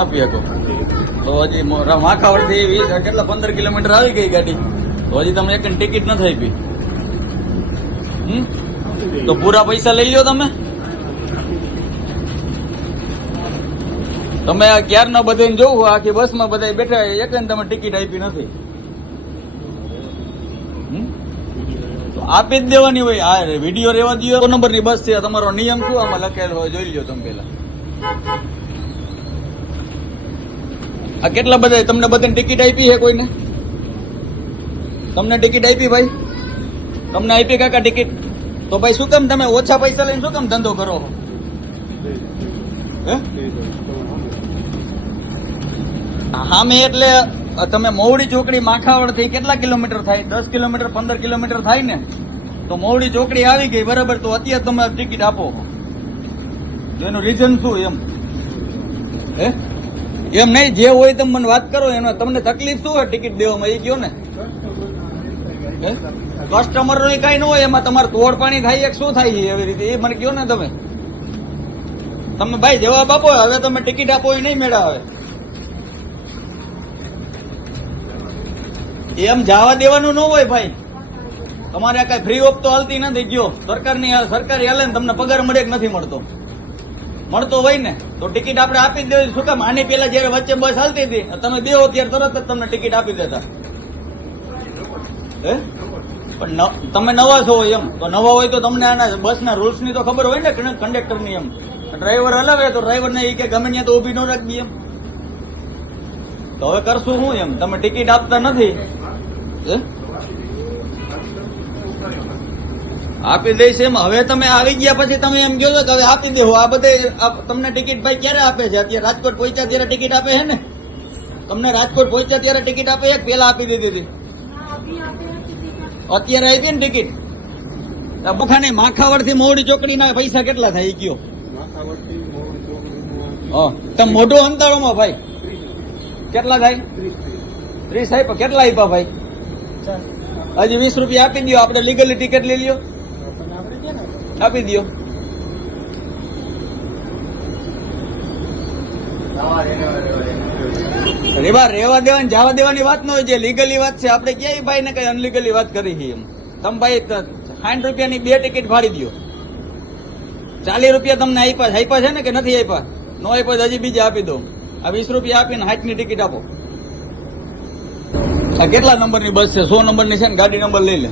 આપી શકો. તો હજી માખાવડથી વીસ કેટલા પંદર કિલોમીટર આવી ગઈ ગાડી. તો હજી તમે એક ટિકિટ નથી આપી. હમ? તો પૂરા પૈસા લઈ લો તમે. તમે ક્યારના બધાને જોવું? આખી બસમાં બધા બેઠા એક તમે ટિકિટ આપી નથી. આપી જ દેવાની હોય. આ વીડિયો રેવા દો નંબરની બસ છે. તમારો નિયમ શું? આમાં લખેલો હોય. જોઈ લો તમે પેલા આ કેટલા બધા તમને બધાને ટિકિટ આપી છે કોઈને? તમને ટિકિટ આપી ભાઈ? તમને આપી કાકા ટિકિટ તો ભાઈ શું કેમ તમે ઓછા પૈસા લઈને શું કેમ ધંધો કરો હે? મેં એટલે તમે મોવડી ચોકડી માખાવડથી કેટલા કિલોમીટર થાય? દસ કિલોમીટર, પંદર કિલોમીટર થાય ને? તો મોવડી ચોકડી આવી ગઈ, બરાબર? તો અત્યારે તમે ટિકિટ આપો એનું રીઝન શું એમ? હે? એમ નહીં, જે હોય તમે મને વાત કરો, એનો તમને તકલીફ શું હોય? ટિકિટ દેવામાં? એ કયો ને? કસ્ટમર નો કઈ ન હોય, એમાં તમારે તોડ પાણી થાય, એક શું થાય એવી રીતે? એ મને કયો ને તમે? તમે ભાઈ જવાબ આપો, હવે તમે ટિકિટ આપો, એ નહીં મેળા આવે એમ જવા દેવાનું ન હોય ભાઈ. તમારે આ કઈ ફ્રી ઓફ તો હાલતી નથી, ગયો. સરકારની સરકારી હાલે તમને પગાર મળે નથી મળતો? મળતો હોય ને, તો ટિકિટ આપણે આપી જ દેવી. શું કામ? આની પેલા જયારે વચ્ચે બસ હાલતી હતી તમે દેવો ત્યારે તરત જ તમને ટિકિટ આપી દેતા. હે? પણ તમે નવા છો એમ, તો નવા હોય તો તમને આના બસના રૂલ્સની તો ખબર હોય ને કંડક્ટરની એમ. ડ્રાઈવર હલાવે તો ડ્રાઈવર ને એ કે ગમે ત્યાં તો ઊભી ન રાખવી એમ. તો હવે કરશું હું એમ? તમે ટિકિટ આપતા નથી. હે? આપી દઈશ એમ. હવે તમે આવી ગયા પછી તમે એમ કહો છો કે હવે આપી દેવો. આ બધે તમને ટિકિટ ભાઈ ક્યારે આપે છે? અત્યારે રાજકોટ પહોંચ્યા ત્યારે ટિકિટ આપે છે ને? તમને રાજકોટ પહોંચ્યા ત્યારે ટિકિટ આપે એક પેલા આપી દીધી હતી? અત્યારે આપી ને ટિકિટ? બખાને માખાવડથી મોવડી ચોકડી ના પૈસા કેટલા થાય ગયો તમે મોઢો અંતાળોમાં ભાઈ. કેટલા થાય? ત્રીસ આપ્યા કેટલા આપ્યા ભાઈ? હજી વીસ રૂપિયા આપી દો આપણે લીગલી ટિકિટ લઈ લ્યો. આપી દો રેવા રેવા દેવાની જવા દેવાની વાત ન હોય જે લીગલી વાત છે. આપણે ક્યાંય ભાઈ ને કઈ અનલીગલી વાત કરી છે એમ. તમે ભાઈ સાઠ રૂપિયાની બે ટિકિટ ફાડી દો ચાલીસ રૂપિયા તમને આપ્યા આપ્યા છે ને કે નથી આપ્યા? નો આપ્યા હજી બીજા આપી દો આ વીસ રૂપિયા આપીને હાથની ટિકિટ આપો. આ કેટલા નંબરની બસ છે? સો નંબરની છે ને ગાડી નંબર લઈ લે.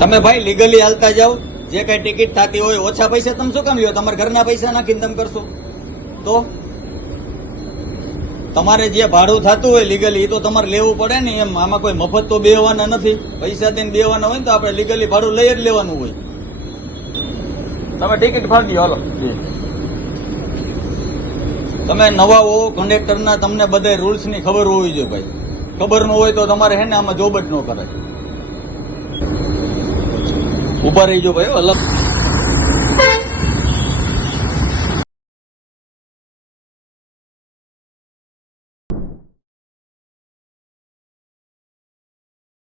તમે ભાઈ લીગલી હાલતા જાઓ. જે કઈ ટિકિટ થતી હોય ઓછા પૈસા તમે શું કામ લ્યો? તમારા ઘરના પૈસા નાખીને તમે કરશો. તો તમારે જે ભાડું થતું હોય લીગલી એ તો તમારે લેવું પડે ને એમ. આમાં કોઈ મફત તો બેવાના નથી. પૈસા દઈને બેવાના હોય ને તો આપણે લીગલી ભાડું લઈ જ લેવાનું હોય. તમે ટિકિટ ફાડી હાલો. તમે નવા હો કંડક્ટરના તમને બધા રૂલ્સની ખબર હોવી જોઈએ ભાઈ. ખબર ન હોય તો તમારે હે ને આમાં જોબ જ ન કરાય. ઊભા રહીજો ભાઈ અલગ